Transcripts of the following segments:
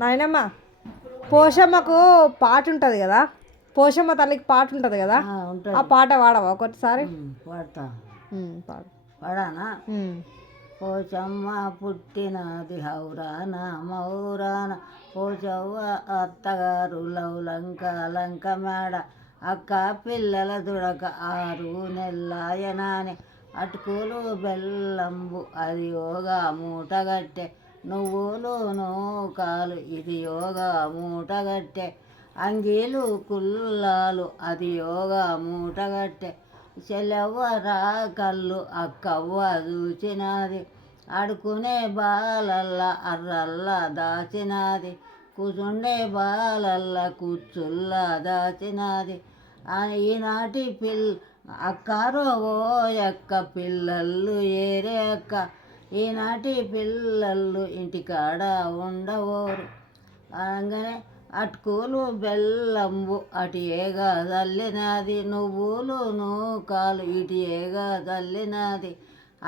నాయనమ్మ పోషమ్మకు పాట ఉంటుంది కదా, పోషమ్మ తల్లికి పాట ఉంటుంది కదా, ఆ పాట పాడవా ఒకటిసారి? పాడతా. పాడు. పాడానా? పోచమ్మ పుట్టినది హౌరాన మౌరాన, పోచవ్వ అత్తగారు లౌలంక లంక మేడ, అక్క పిల్లల దుడక 6 నెల్లాయనాని, అటుకులు బెల్లంబు అది యోగా మూటగట్టె, నువ్వులు నూకాలు ఇది యోగా మూటగట్టె, అంగీలు కుల్లాలు అది యోగా మూటగట్టె, చెల్లెవ్వ రాకళ్ళు అక్కవ్వ చూచినది, ఆడుకునే బాలల్ల అర్రల్ల దాచినది, కూసుండే బాలల్ల కుచ్చుల్ల దాచినది, ఈనాటి అక్కారో ఓ అక్క పిల్లలు ఏరే అక్క, ఈనాటి పిల్లలు ఇంటికాడ ఉండవోరు, అనగానే అటుకులు బెల్లంబు అటు ఏగా చల్లినది, నువ్వులు నూకాలు ఇటు ఏగా చల్లినది,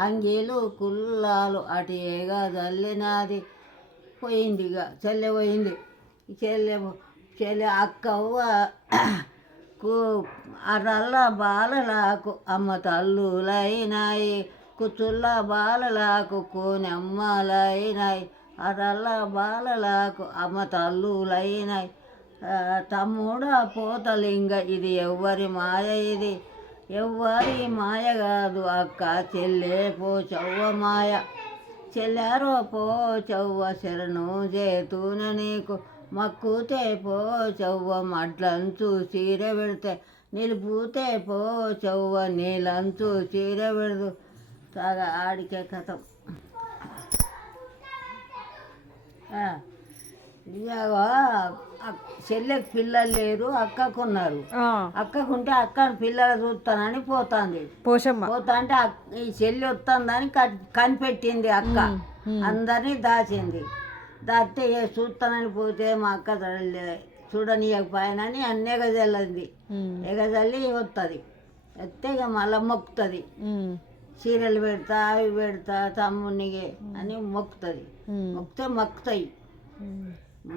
అంగీలు కుల్లాలు అటు ఏగా చల్లినది. పోయింది, ఇక చెల్లె పోయింది. చెల్లె అక్కవ్వ అర్రల్ల బాలలకు అమ్మ తల్లులైనాయి, కుచ్చుల్ల బాలలకు కోనమ్మలైనాయి, అర్రల్ల బాలలకు అమ్మ తల్లులైనాయి, తమ్ముడ పోతలింగ ఇది ఎవ్వరి మాయ, ఇది ఎవ్వరి మాయ కాదు అక్క చెల్లె పోచవ్వ మాయ, చెల్లారో పోచవ్వ శరణు చేతూన నీకు, మక్కుతే పోచవ్వ మడ్లంచు చీర పెడితే, నిలుపుతే పోచవ్వ నీలంచు చీర పెడదు, తాగా ఆడికే కథం. ఇలాగా చెల్లెకి పిల్లలు లేరు, అక్కకున్నారు. అక్కకుంటే అక్కని పిల్లలు చూస్తానని పోతుంది. పోతా అంటే ఈ చెల్లి వస్తుందని కనిపెట్టింది అక్క, అందరినీ దాచింది. దాస్తే చూస్తానని పోతే మా అక్క చూడనీయకపోయానని అన్ని ఎగజల్లింది. ఎగజల్లి వస్తుంది, వస్తే ఇక మళ్ళీ మొక్కుతుంది, చీరలు పెడతా అవి పెడతా తమ్మునికి అని మొక్కుతుంది. మొక్కుతాయి,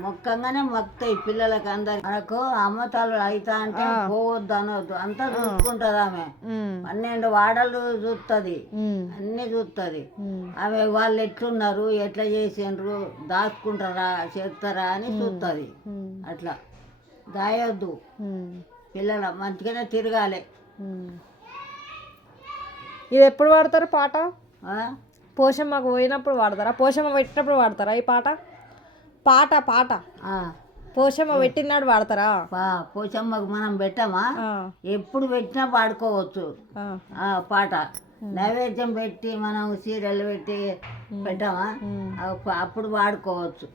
మొక్కంగానే మొక్కుతాయి పిల్లలకి అందరికి. మనకు అమ్మతాలు అవుతా అంటే పోవద్దు అనవద్దు, అంతా చూసుకుంటుంది ఆమె. 12 వాడలు చూస్తుంది, అన్నీ చూస్తుంది. ఆమె వాళ్ళు ఎట్లున్నారు, ఎట్లా చేసిండ్రు, దాచుకుంటారా చేస్తారా అని చూస్తుంది. అట్లా దాయొద్దు, పిల్లలు మంచిగానే తిరగాలి. ఇది ఎప్పుడు పాడతారు పాట? పోషమ్మకు పోయినప్పుడు పాడతారా? పోషమ్మ పెట్టినప్పుడు పాడతారా ఈ పాట? పాట పోషమ్మ పెట్టినాడు పాడతారా? పోషమ్మకు మనం పెట్టమా, ఎప్పుడు పెట్టినా పాడుకోవచ్చు పాట. నైవేద్యం పెట్టి మనం సీరియల్ పెట్టి పెట్టమా, అప్పుడు పాడుకోవచ్చు.